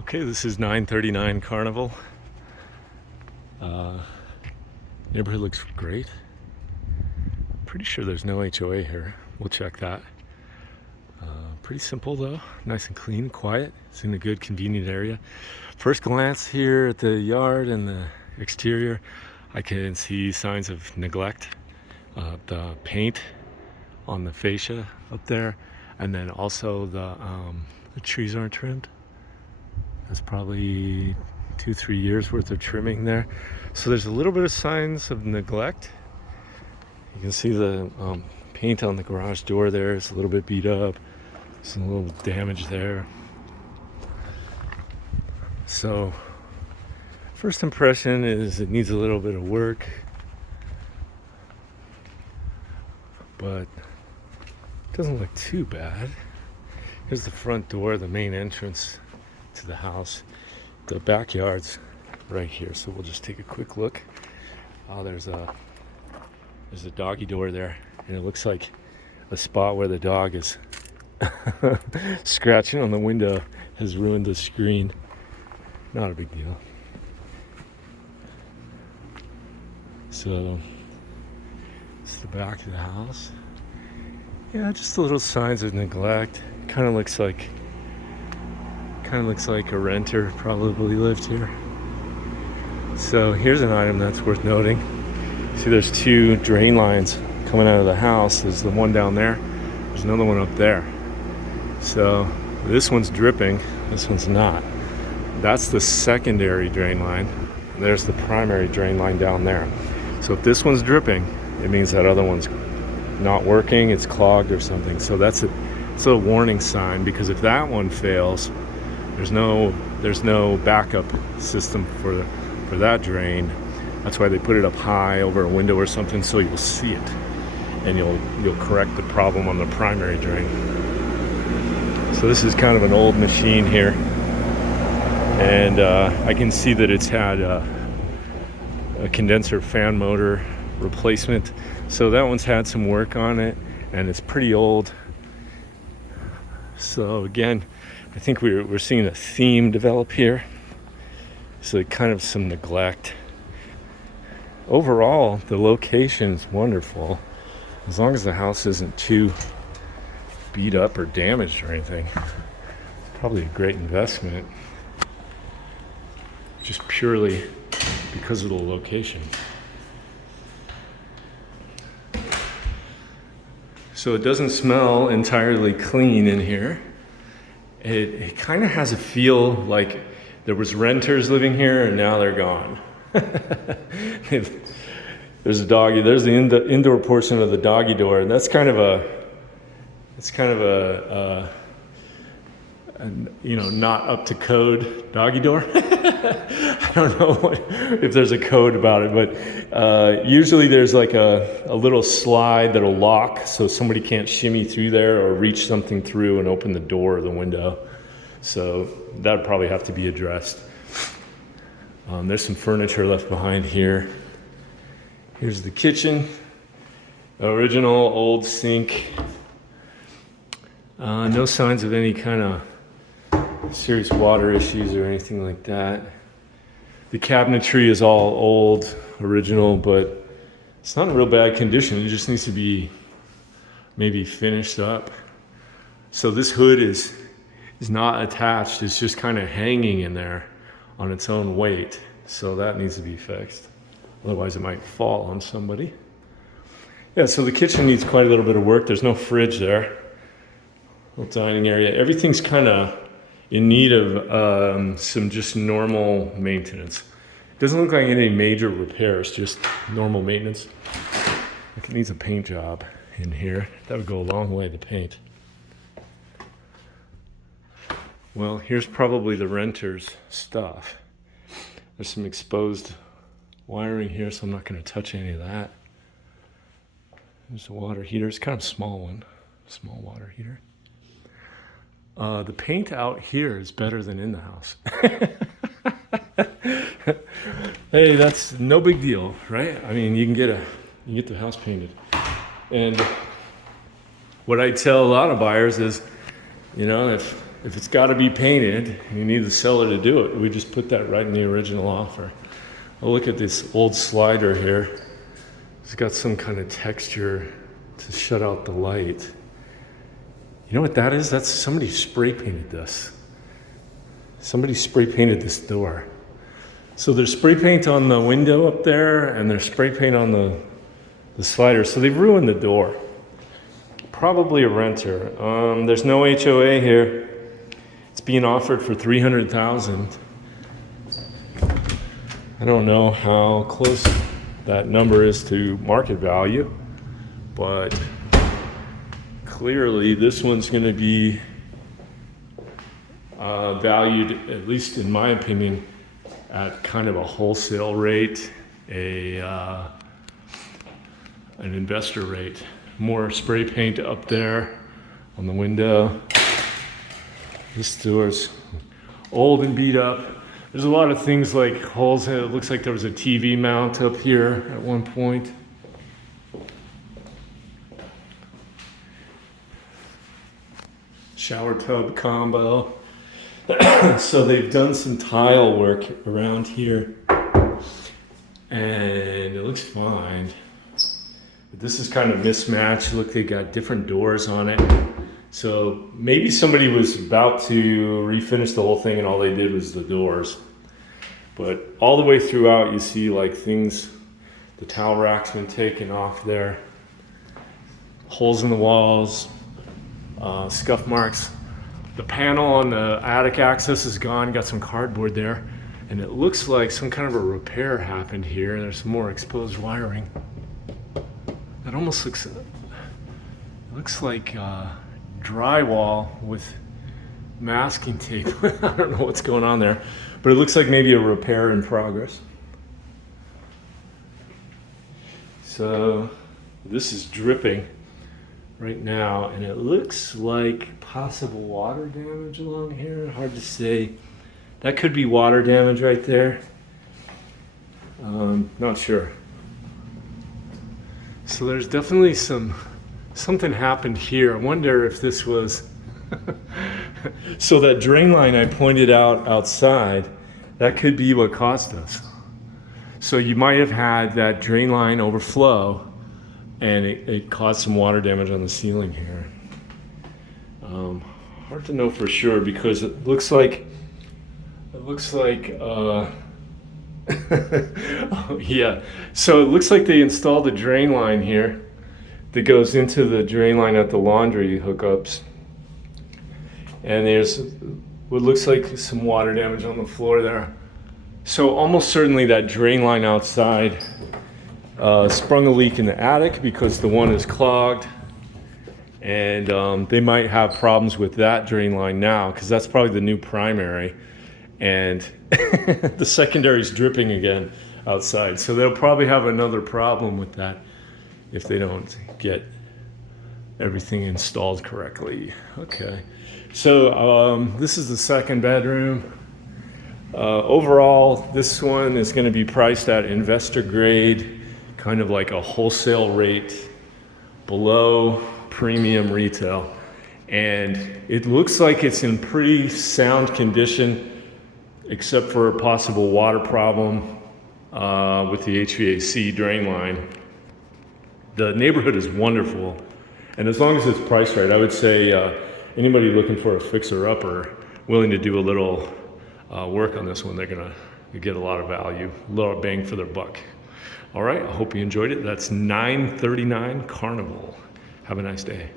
Okay, this is 939 Carnival. Neighborhood looks great. Pretty sure there's no HOA here. We'll check that. Pretty simple though, nice and clean, quiet. It's in a good, convenient area. First glance here at the yard and the exterior, I can see signs of neglect. The paint on the fascia up there, and then also the trees aren't trimmed. That's probably 2-3 years worth of trimming there. So there's a little bit of signs of neglect. You can see the paint on the garage door there is a little bit beat up. Some little damage there. So first impression is it needs a little bit of work, but it doesn't look too bad. Here's the front door, the main entrance to the house. The backyard's right here, so we'll just take a quick look. Oh, there's a doggy door there, and it looks like a spot where the dog is scratching on the window has ruined the screen. Not a big deal. So it's the back of the house. Yeah, just a little signs of neglect. Kind of looks like a renter probably lived here. So here's an item that's worth noting. See, there's two drain lines coming out of the house. There's the one down there. There's another one up there. So this one's dripping, this one's not. That's the secondary drain line. There's the primary drain line down there. So if this one's dripping, it means that other one's not working, it's clogged or something. So it's a warning sign, because if that one fails, there's no backup system for that drain. That's why they put it up high over a window or something, so you'll see it and you'll correct the problem on the primary drain. So this is kind of an old machine here, and I can see that it's had a condenser fan motor replacement. So that one's had some work on it, and it's pretty old. So again, I think we're seeing a theme develop here. So kind of some neglect. Overall, the location is wonderful, as long as the house isn't too beat up or damaged or anything. It's probably a great investment, just purely because of the location. So it doesn't smell entirely clean in here. It kind of has a feel like there was renters living here and now they're gone. There's a doggy. There's the indoor portion of the doggy door, and that's kind of a not up to code doggy door. I don't know if there's a code about it, but usually there's like a little slide that'll lock so somebody can't shimmy through there or reach something through and open the door or the window. So that'd probably have to be addressed. There's some furniture left behind here. Here's the kitchen. Original old sink. No signs of any kind of serious water issues or anything like that. The cabinetry is all old, original, but it's not in real bad condition. It just needs to be maybe finished up. So this hood is not attached. It's just kind of hanging in there on its own weight. So that needs to be fixed. Otherwise it might fall on somebody. Yeah, so the kitchen needs quite a little bit of work. There's no fridge there. Little dining area. Everything's kind of in need of some just normal maintenance. Doesn't look like any major repairs, just normal maintenance. It needs a paint job in here. That would go a long way to paint. Well, here's probably the renter's stuff. There's some exposed wiring here, so I'm not going to touch any of that. There's a water heater. It's kind of a small one. Small water heater. The paint out here is better than in the house. Hey, that's no big deal, right? I mean, you can get the house painted. And what I tell a lot of buyers is, if if it's got to be painted, you need the seller to do it. We just put that right in the original offer. Oh, look at this old slider here. It's got some kind of texture to shut out the light. You know what that is? That's somebody spray painted this. Somebody spray painted this door. So there's spray paint on the window up there, and there's spray paint on the slider. So they've ruined the door. Probably a renter. There's no HOA here. It's being offered for $300,000. I don't know how close that number is to market value, but clearly this one's going to be valued, at least in my opinion, at kind of a wholesale rate, an investor rate. More spray paint up there on the window. This door's old and beat up. There's a lot of things like holes in it. It looks like there was a TV mount up here at one point. Shower tub combo. So they've done some tile work around here, and it looks fine. But this is kind of mismatched. Look, they got different doors on it. So maybe somebody was about to refinish the whole thing and all they did was the doors. But all the way throughout you see like things, the towel rack's been taken off there. Holes in the walls, scuff marks. The panel on the attic access is gone, got some cardboard there. And it looks like some kind of a repair happened here. There's some more exposed wiring. It almost looks like drywall with masking tape. I don't know what's going on there, but it looks like maybe a repair in progress. So this is dripping right now, and it looks like possible water damage along here. Hard to say. That could be water damage right there. Not sure. So there's definitely something happened here. I wonder if this was so that drain line I pointed out outside, that could be what caused this. So you might have had that drain line overflow and it caused some water damage on the ceiling here. Hard to know for sure because it looks like oh, yeah. So it looks like they installed a drain line here that goes into the drain line at the laundry hookups. And there's what looks like some water damage on the floor there. So almost certainly that drain line outside sprung a leak in the attic because the one is clogged. And they might have problems with that drain line now because that's probably the new primary. And the secondary is dripping again outside. So they'll probably have another problem with that if they don't get everything installed correctly. Okay, so this is the second bedroom. Overall, this one is going to be priced at investor grade, kind of like a wholesale rate below premium retail. And it looks like it's in pretty sound condition, except for a possible water problem with the HVAC drain line. The neighborhood is wonderful, and as long as it's priced right, I would say anybody looking for a fixer-upper, willing to do a little work on this one, they're gonna get a lot of value, a lot of bang for their buck. All right, I hope you enjoyed it. That's 939 Carnival. Have a nice day.